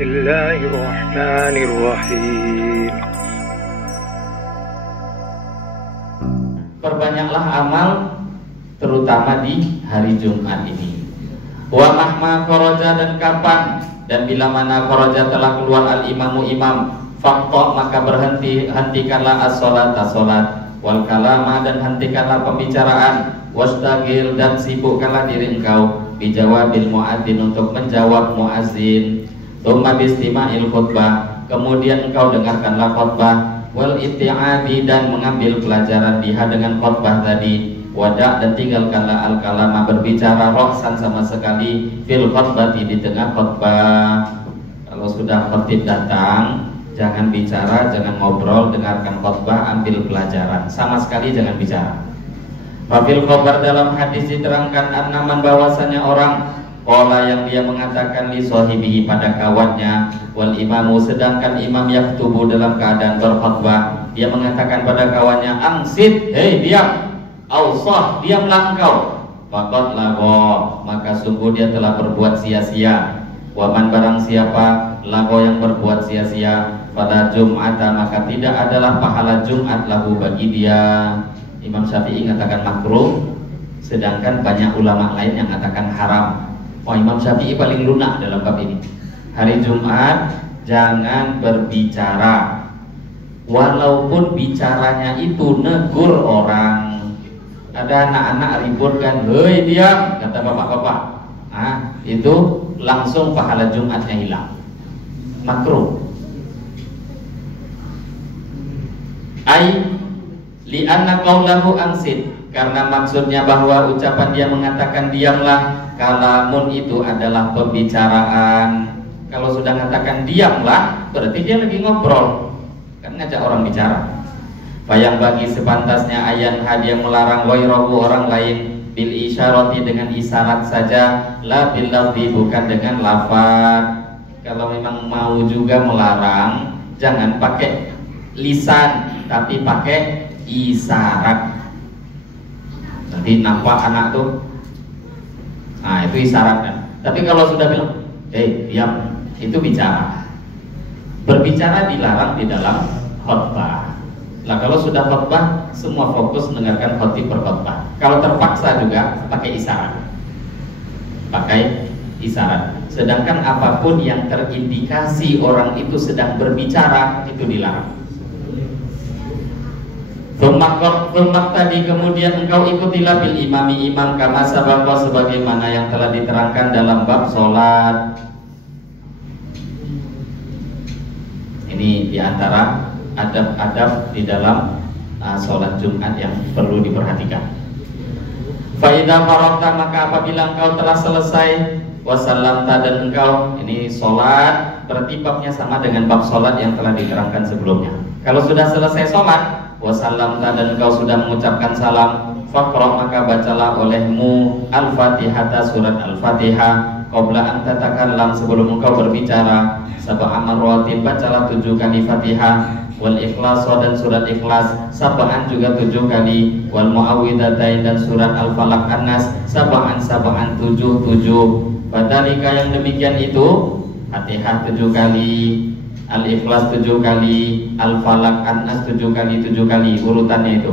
Bismillahirrahmanirrahim. Perbanyaklah amal terutama di hari Jumat ini. Wa mahma kharaja, dan kapan dan bila mana kharaja telah keluar al-imamu imam, faqta maka hentikanlah as-salata salat, wal kalama dan hentikanlah pembicaraan, wastagil dan sibukkanlah diri engkau bijawabil muadzin untuk menjawab muadzin, tsumma bistima'il khutbah, kemudian engkau dengarkanlah khutbah, wal itti'adi dan mengambil pelajaran biha dengan khutbah tadi, wada dan tinggalkanlah al-kalama berbicara roksan sama sekali fil khutbati di tengah khutbah. Kalau sudah khatib datang, jangan bicara, jangan ngobrol, dengarkan khutbah, ambil pelajaran, sama sekali jangan bicara. Fafil khabar, dalam hadis diterangkan annaman bahwasanya orang qala yang dia mengatakan li sahibihi pada kawannya, wal imamu sedangkan imam yaktubu dalam keadaan berkhutbah, dia mengatakan pada kawannya angsit, hei diam, ausah diamlah engkau, faqad lago maka sungguh dia telah berbuat sia-sia. Waman barang siapa lago yang berbuat sia-sia pada Jum'ata maka tidak adalah pahala Jumat lahu bagi dia. Imam Syafi'i mengatakan makruh, sedangkan banyak ulama lain yang mengatakan haram. Oh, Imam Syafi'i paling lunak dalam bab ini. Hari Jumat jangan berbicara, walaupun bicaranya itu negur orang. Ada anak-anak ribut kan, hei diam, kata bapak-bapak. Itu langsung pahala Jumatnya hilang. Makruh. Li'anna qaulahu angsit, karena maksudnya bahwa ucapan dia mengatakan diamlah, kalamun itu adalah pembicaraan. Kalau sudah mengatakan diamlah, berarti dia lagi ngobrol, kan ngajak orang bicara. Bayang bagi sepantasnya ayan hadiah melarang wairahu orang lain bil isyarati dengan isyarat saja, la bil lafzi bukan dengan lafaz. Kalau memang mau juga melarang, jangan pakai lisan, tapi pakai isyarat. Nanti nampak anak tuh, nah itu isyarat kan. Tapi kalau sudah bilang, diam, itu bicara. Berbicara dilarang di dalam khutbah. Nah kalau sudah khutbah, semua fokus mendengarkan khotib berkhutbah. Kalau terpaksa juga pakai isyarat. Pakai isyarat. Sedangkan apapun yang terindikasi orang itu sedang berbicara, itu dilarang. Tumak tadi kemudian engkau ikutilah bil imami imam kama sabaqah sebagaimana yang telah diterangkan dalam bab sholat. Ini diantara adab-adab di dalam sholat Jumat yang perlu diperhatikan. Faidah farokta maka apabila engkau telah selesai wasallamta dan engkau, ini sholat berarti babnya sama dengan bab sholat yang telah diterangkan sebelumnya. Kalau sudah selesai sholat wasallamta dan engkau sudah mengucapkan salam, faqra maka bacalah olehmu al-fatihata surat al-fatihah qabla an tatakallam sebelum engkau berbicara, sab'a marratin bacalah 7 kali fatihah, wal ikhlas dan surat ikhlas sab'an juga 7 kali, wal muawwidzatain dan surat al-falaq an-nas sab'an 7. Padalika yang demikian itu fatihah 7 kali, al-ikhlas 7 kali, al-falaq an-nas 7 kali urutannya itu.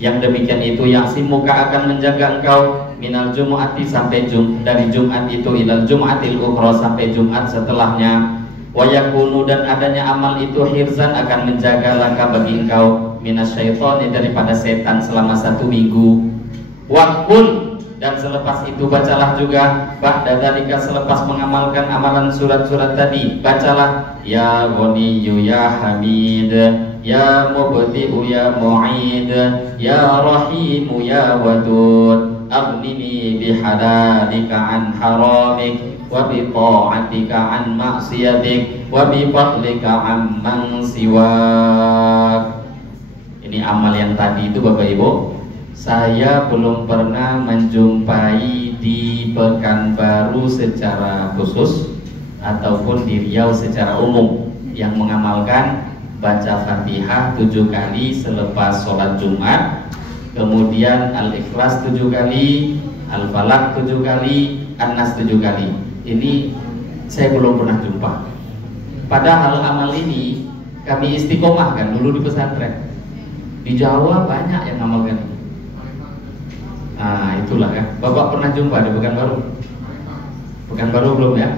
Yang demikian itu yang simuka akan menjaga engkau minal jumu'ati sampai dari Jumat itu ilal jum'atil ukhra sampai Jumat setelahnya. Wa yakunu dan adanya amal itu hirzan akan menjaga laka bagi engkau minasyaitani daripada setan selama 1 minggu. Waqul dan selepas itu bacalah juga ba'da dzalika selepas mengamalkan amalan surat-surat tadi, bacalah ya Ghaniyyu ya Hamid ya Mubdi'u ya Mu'id ya Rahimu ya Wadud aghnini bihalalika an haramik wa bi ta'atika an maksiatik wa bi fadlika amman siwak. Ini amal yang tadi itu Bapak Ibu saya belum pernah menjumpai di Pekanbaru secara khusus ataupun di Riau secara umum yang mengamalkan baca Fatihah 7 kali selepas sholat Jumat, kemudian Al-Ikhlas 7 kali, Al-Falaq 7 kali, An-Nas 7 kali. Ini saya belum pernah jumpa. Padahal amal ini kami istiqomah kan dulu di pesantren. Di Jawa banyak yang ngamalkan ini. Nah itulah kan. Bapak pernah jumpa di Pekanbaru? Pekanbaru belum ya?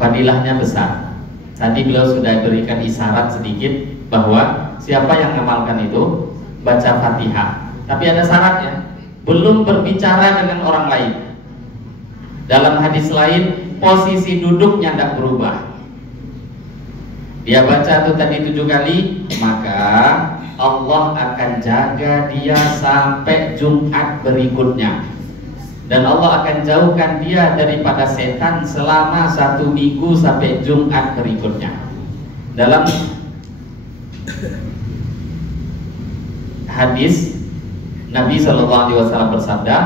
Fadilahnya besar. Tadi beliau sudah berikan isyarat sedikit bahwa siapa yang mengamalkan itu baca Fatihah. Tapi ada syaratnya, belum berbicara dengan orang lain. Dalam hadis lain, posisi duduknya tidak berubah. Dia baca itu tadi 7 kali, maka Allah akan jaga dia sampai Jumat berikutnya. Dan Allah akan jauhkan dia daripada setan selama 1 minggu sampai Jumat berikutnya. Dalam hadis Nabi SAW bersabda,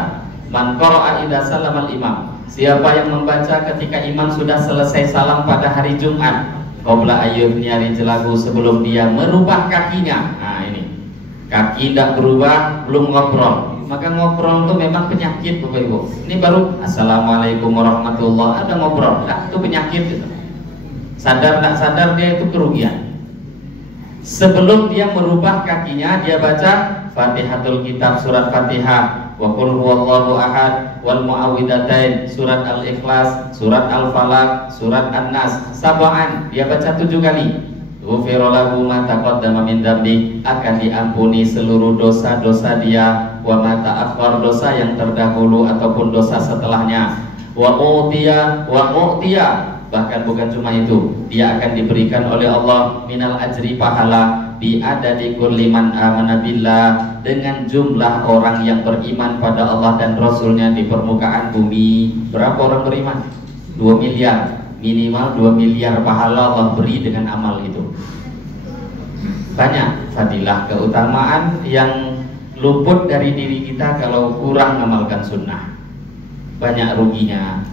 "Man qara'a idza salamal imam." Siapa yang membaca ketika imam sudah selesai salam pada hari Jumat, qabla ayyubni rijlahu, sebelum dia merubah kakinya. Nah ini, kaki tidak berubah, belum ngobrol. Maka ngobrol itu memang penyakit Bapak Ibu. Ini baru Assalamualaikum warahmatullahi, ada ngobrol, nah, itu penyakit gitu. Sadar tak sadar dia itu kerugian. Sebelum dia merubah kakinya, dia baca Fatihatul Kitab, surat Fatihah, wa qul huwallahu ahad, wal muawwidzatain, surat Al-Ikhlas, surat Al-Falaq, surat An-Nas, sab'an, dia baca 7 kali. Ghufira lahu ma taqaddama min dzambi, akan diampuni seluruh dosa-dosa dia, wa ma ta'akhkhar, dosa yang terdahulu ataupun dosa setelahnya. Wa utiya, bahkan bukan cuma itu, dia akan diberikan oleh Allah minal ajri, pahala, bi adadi kulli man amana billah, dengan jumlah orang yang beriman pada Allah dan Rasulnya di permukaan bumi. Berapa orang beriman? 2 miliar. Minimal 2 miliar pahala Allah beri dengan amal itu. Banyak fadilah, keutamaan yang luput dari diri kita kalau kurang mengamalkan sunnah. Banyak ruginya.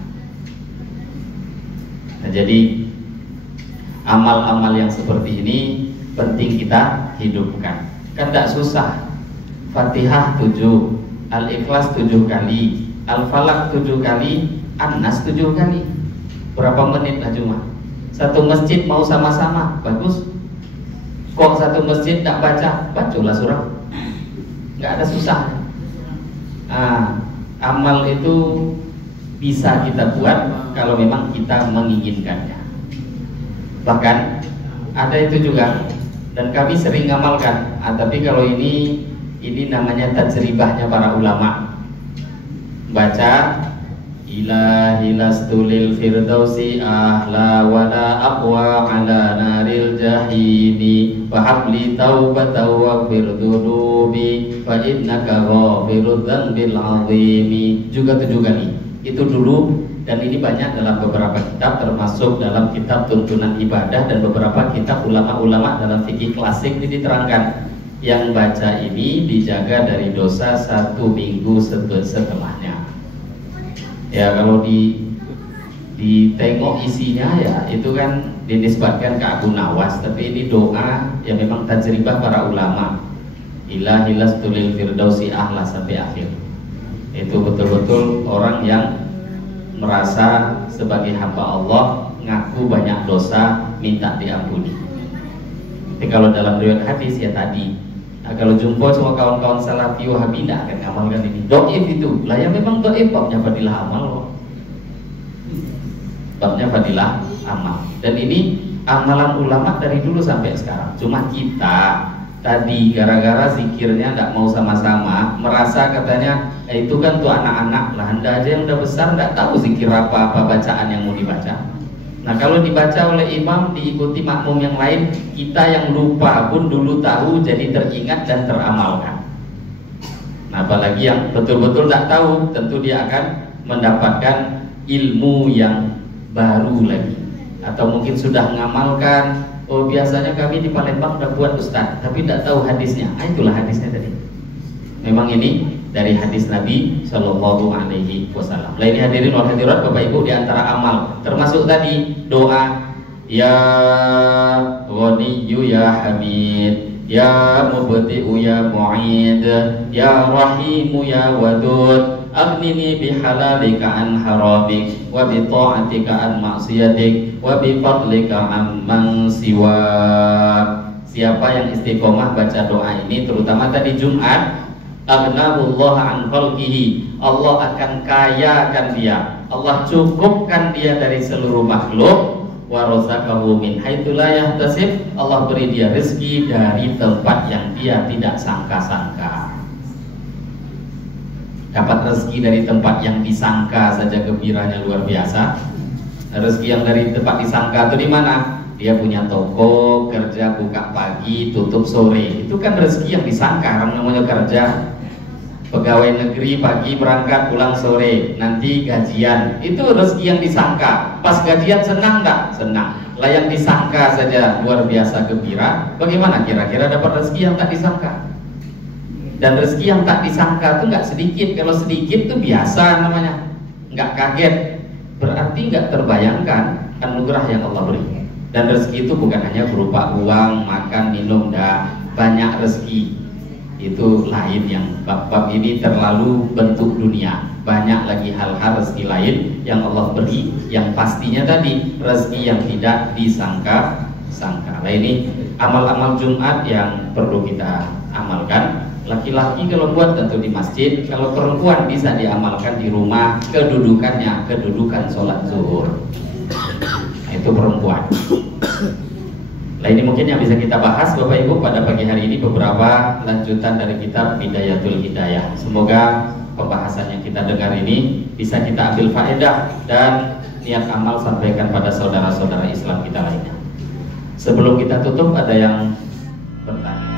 Nah, jadi amal-amal yang seperti ini penting kita hidupkan. Kan tidak susah. Fatihah 7, Al-Ikhlas 7 kali, Al-Falaq 7 kali, An-Nas 7 kali. Berapa menit lah cuma. Satu masjid mau sama-sama, bagus. Kok satu masjid tak baca? Bacalah surah. Nggak ada susah. Amal itu bisa kita buat kalau memang kita menginginkannya. Bahkan ada itu juga, dan kami sering ngamalkan. Tapi kalau ini namanya tajribahnya para ulama. Baca Ilahi lastulil firdausi ahla wala aqwa ala naril jahini fahabli taubata wa firdunubi fa innaka ghafirud dzambil azimi. Juga 7 kali. Itu dulu, dan ini banyak dalam beberapa kitab, termasuk dalam kitab tuntunan ibadah dan beberapa kitab ulama-ulama dalam fikih klasik ini diterangkan. Yang baca ini dijaga dari dosa 1 minggu setelahnya. Ya kalau ditengok isinya ya itu kan dinisbatkan ke Abu Nawas, tapi ini doa yang memang tajribah para ulama. Ilahi lastulil firdausi ahla sampai akhir. Itu betul-betul orang yang merasa sebagai hamba Allah, ngaku banyak dosa, minta diampuni. Tapi kalau dalam riwayat hadis ya tadi, kalau jumpa semua kawan-kawan salafi wahabi tidak akan ngamalkan ini. Do'if itu, lah ya memang do'if, babnya fadilah amal loh. Babnya fadilah amal. Dan ini amalan ulama dari dulu sampai sekarang. Cuma kita tadi gara-gara zikirnya tidak mau sama-sama, merasa katanya itu kan tuh anak-anak lah, anda aja yang udah besar tidak tahu zikir apa bacaan yang mau dibaca. Nah kalau dibaca oleh imam diikuti makmum yang lain, kita yang lupa pun dulu tahu jadi teringat dan teramalkan. Nah apalagi yang betul-betul tidak tahu, tentu dia akan mendapatkan ilmu yang baru lagi. Atau mungkin sudah mengamalkan, oh biasanya kami di Palembang udah buat ustaz, tapi tidak tahu hadisnya. Itulah hadisnya tadi. Memang ini dari hadis Nabi Shallallahu Alaihi Wasallam. Lain hadirin wal hadirat Bapak Ibu, di antara amal termasuk tadi doa ya Ghaniyyu ya Hamid, ya Mubdi'u ya Mu'id, ya Rahimu ya Wadud, aghnini bihalalika an haramik wa bi ta'atika an maksiatik wa bi fadlika amman siwak. Siapa yang istiqomah baca doa ini, terutama tadi Jumat, aghnahullah an khalqihi, Allah akan kayakan dia, Allah cukupkan dia dari seluruh makhluk, wa razaqahu min haitsu la yahtasib, Allah beri dia rezeki dari tempat yang dia tidak sangka-sangka. Dapat rezeki dari tempat yang disangka saja gembiranya luar biasa. Rezeki yang dari tempat disangka itu di mana? Dia punya toko, kerja buka pagi, tutup sore. Itu kan rezeki yang disangka, orang namanya kerja. Pegawai negeri pagi berangkat pulang sore, nanti gajian, itu rezeki yang disangka. Pas gajian senang nggak? Senang. Lah yang disangka saja luar biasa gembira, bagaimana kira-kira dapat rezeki yang tak disangka? Dan rezeki yang tak disangka itu nggak sedikit. Kalau sedikit itu biasa namanya, nggak kaget, berarti nggak terbayangkan anugerah yang Allah beri. Dan rezeki itu bukan hanya berupa uang, makan, minum, dah banyak rezeki. Itu lain, yang bab-bab ini terlalu bentuk dunia. Banyak lagi hal-hal rezeki lain yang Allah beri, yang pastinya tadi rezeki yang tidak disangka-sangka. Nah ini amal-amal Jumat yang perlu kita amalkan. Laki-laki kalau buat tentu di masjid, kalau perempuan bisa diamalkan di rumah, kedudukannya kedudukan sholat zuhur. Nah, itu perempuan. Nah ini mungkin yang bisa kita bahas Bapak Ibu pada pagi hari ini, beberapa lanjutan dari kitab Bidayatul Hidayah. Semoga pembahasan yang kita dengar ini bisa kita ambil faedah dan niat amal sampaikan pada saudara-saudara Islam kita lainnya. Sebelum kita tutup, ada yang bertanya?